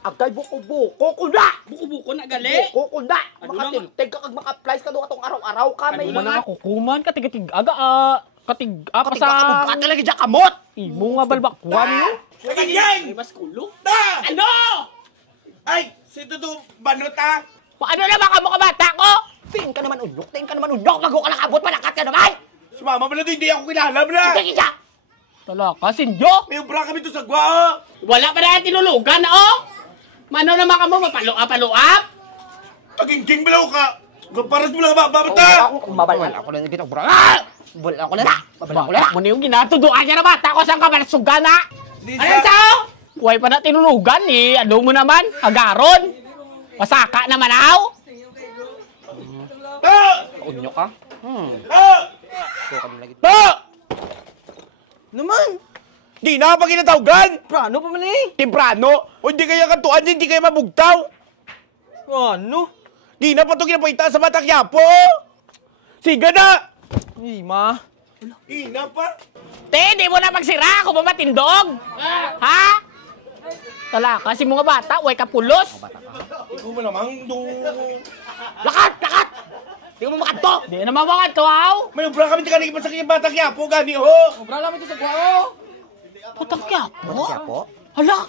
Agay buko-buko ko na! Buko-buko na gali. Buko ko na! Ano Makatilteg ka kag maka-flies ka doon atong araw-araw ka. May Ano mga Kukuman, katig-aga, katig-a pa sa... katigaka talaga dyan kamot! Imo nga balbakwan yun. Ay, mas kulo. Ano? Ay, si Tutu Banot ha? Paano naman ka mo kabata ko? Tingin ka naman unyok, bago ka nakabot, malakat ka naman! Sumama mo na doon, hindi ako kilala mo na! Tingin siya! Talaka, sinjo! May ubra kami doon sa gwa, Wala pa na tinulugan, oh. Mano naman ka mo, mapaluap-paluap? Pagingking bilaw ka! Paras mo lang babata! Wala ko na nagkita, bro. Wala ko na! Bata mo na yung ginatuduan niya na bata ko, saan ka malasugana? Ano sao? Huwag pa na tinulugan eh. Ano mo naman? Agaron? Pasaka naman aw? Unyok ka? Naman! Di na pa kinatawgan! Prano pa man eh? Timbrano! O hindi kaya katuan, hindi kaya mabugtaw! Ano? Di na pa ito kinapaita sa Batang Quiapo! Siga na! Ma. Ina pa! Te, di mo na magsira kung mamatindog. Ha? Talaka, si mga bata, huwag ka pulos. Ikaw mo namang Lakat! Lakat! Hindi ko mo makanto! Di na mamakat to, aw. May ubra kami di ka naging masakit yung Batang Quiapo, gani ho! Sobra lang ito sa kwao! Putang Quiapo? Quiapo? Hala,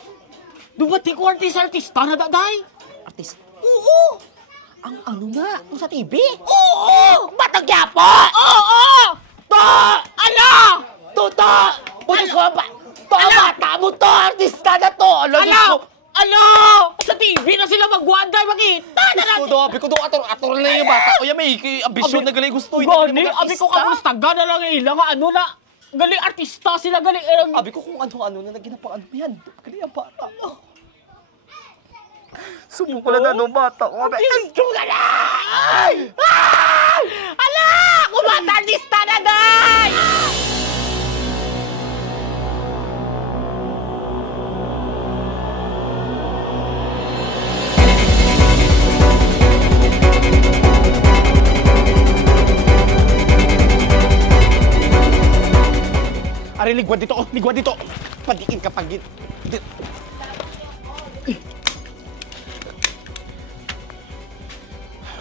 dumati ko artista na daday. Artist? Oo! Ang ano nga? Kung sa TV? Oo! Batang Quiapo! Oo! To! Ano? Toto! Pulis ko ba? To! Bata mo to! Artista na to! Ano? Ano? Sa TV na sila magwaday, makita na natin. Abi ko doon, ator na yung bata ko. Yan may ambisyon na galay gusto. Gani, abi ko kamustaga na lang ilang ano na. Galing artista sila, galing Abi ko kung ano na ginapang ano yan. Galing ang bata. Sumuko na nung bata ko. Artista ka na! Ala! Kumata artista na, day! Ari, ligwad dito, ligwad dito! Padiin ka pagin.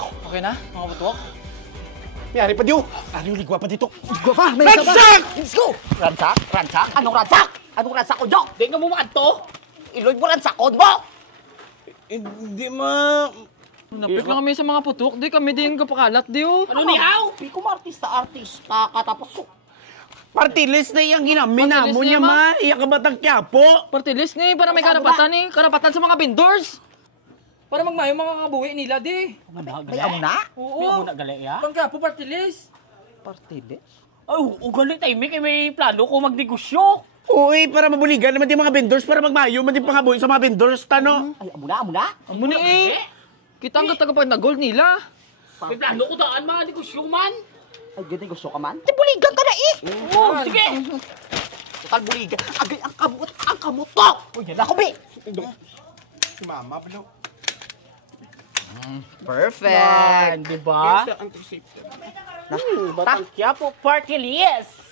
Okay na, mga butuok? May ari pa diyo! Ari, ligwad pa dito! Go pa! May isa pa! Ransak! Let's go! Ransak? Ransak? Anong ransak? Anong ransak ko, Dok? Di nga mo makanto. Iloy mo ransakon mo! Hindi ma... Napik lang kami sa mga putok, di kami din kapakalat, di oh. Ano ni Aw? Di ko artista katapos. Party list na yung ginamit na Party list mo niya, niya ma! Iya ka Batang Quiapo! Party list nga para may karapatan eh. Karapatan sa mga vendors. Para magmayo mga kabuhi nila, di. May amo na? Oo. May ako na gali, ya? Pangkapo party list. Party list? Ay, ugali tayo, may plano ko magnegosyo. Uy, para mabuligan naman yung mga vendors, para magmayo man din pangabuhi sa mga vendors, tano? Ay, amo na? Amo na eh. Kita ang katagapag na gold nila. May plano ko daan mga negosyo man. Ay, ganyan gusto ka man? Di buligan ka na eh! Oo, sige. Total buligan. Agay, ang kamot to! Uy, yan ako, Bi! Si Mama, balaw. Perfect! Di ba? Yes, ang safety. Batang Quiapo party list.